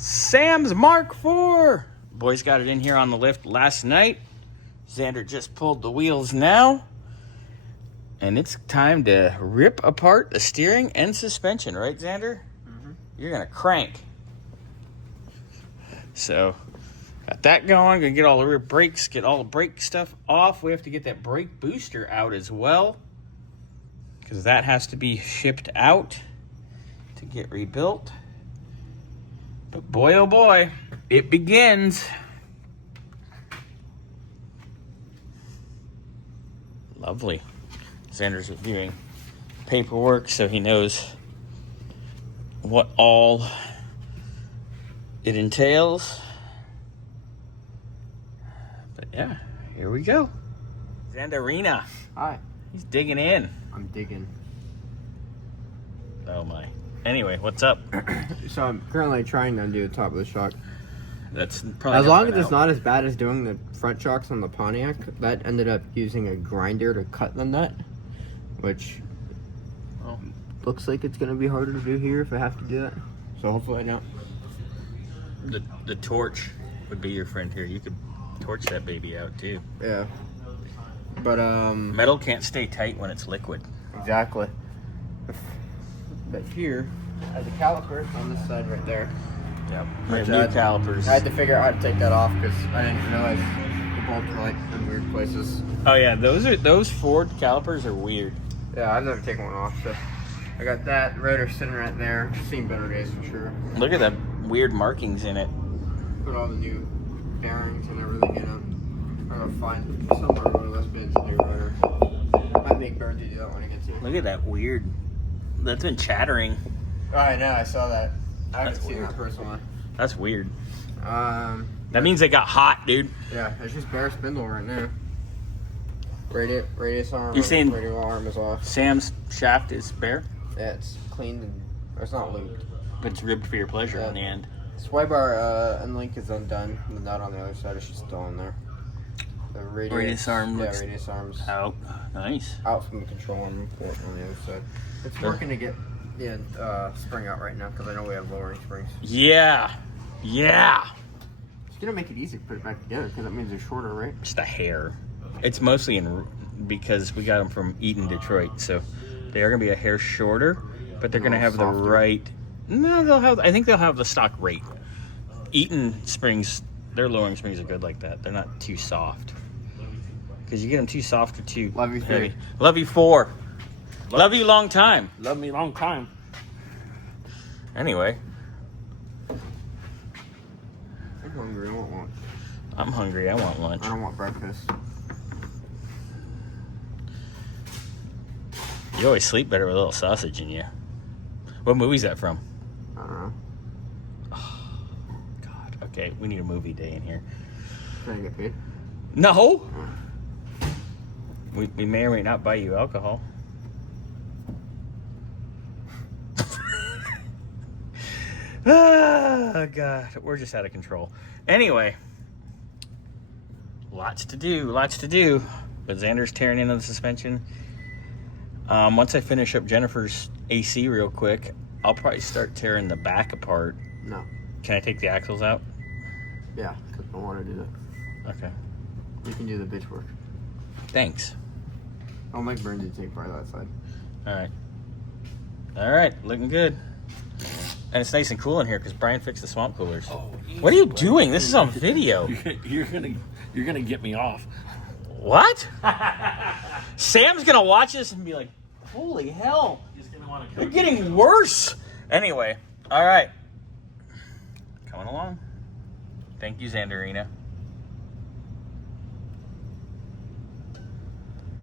Sam's Mark IV. Boys got it in here on the lift last night. Xander just pulled the wheels now. And it's time to rip apart the steering and suspension, right, Xander? Mm-hmm. You're going to crank. So, got that going. Going to get all the rear brakes, get all the brake stuff off. We have to get that brake booster out as well, because that has to be shipped out to get rebuilt. But boy, oh boy, it begins. Lovely. Xander's reviewing paperwork so he knows what all it entails. But yeah, here we go. Xanderina. Hi. He's digging in. I'm digging. Oh my. Anyway, what's up? So I'm currently trying to undo the top of the shock. That's probably as long as it's not as bad as doing the front shocks on the Pontiac. That ended up using a grinder to cut the nut, which looks like it's going to be harder to do here if I have to do that. So hopefully I don't. The torch would be your friend here. You could torch that baby out too. Yeah. But metal can't stay tight when it's liquid. Exactly. But here, I have the calipers on this side right there. Yep. We have new calipers. I had to figure out how to take that off because I didn't realize the bolts were like in weird places. Oh yeah, those Ford calipers are weird. Yeah, I've never taken one off. So I got that rotor sitting right there. Seen better days for sure. Look at the weird markings in it. Put all the new bearings and everything in them. I gotta find somewhere where less bins a new rotor. Might make Bernie do that when he gets here. Look at that weird. That's been chattering. Oh, I know. I saw that. I haven't seen weird. that personally. That's weird. That means they got hot, dude. Yeah, it's just bare spindle right now. Radius arm. You saying radial arm is off. Sam's shaft is bare? Yeah, it's cleaned and it's not lubed. But it's ribbed for your pleasure on the end. Sway bar and link is undone. The nut on the other side is just still in there. The radius arm. Yeah, radius arms out. Nice. Out from the control arm port on the other side. It's working to get the spring out right now because I know we have lowering springs. Yeah. Yeah. It's gonna make it easy to put it back together because that means they're shorter, right? Just a hair. It's mostly because we got them from Eaton, Detroit, so they are gonna be a hair shorter, but they're gonna have softer. the right. No, I think they'll have the stock rate. Eaton springs, their lowering springs are good like that. They're not too soft. Because you get them too soft or too Love you, heavy. Love you 4. Love you long time. Love me long time. Anyway. I'm hungry. I want lunch. I'm hungry. I want lunch. I don't want breakfast. You always sleep better with a little sausage in you. What movie's that from? I don't know. Oh, God. Okay, we need a movie day in here. Can I get paid? No! We may or may not buy you alcohol. Oh, God. We're just out of control. Anyway. Lots to do. But Xander's tearing into the suspension. Once I finish up Jennifer's AC real quick, I'll probably start tearing the back apart. No. Can I take the axles out? Yeah, because I don't want to do that. Okay. You can do the bitch work. Thanks. I'll make Bernie take part of that side. All right. Looking good. And it's nice and cool in here because Brian fixed the swamp coolers. Oh, What are you doing? This is on video. You're gonna get me off. What? Sam's gonna watch this and be like, "Holy hell! He's gonna want to. They're getting worse." Anyway, all right. Coming along. Thank you, Xanderina.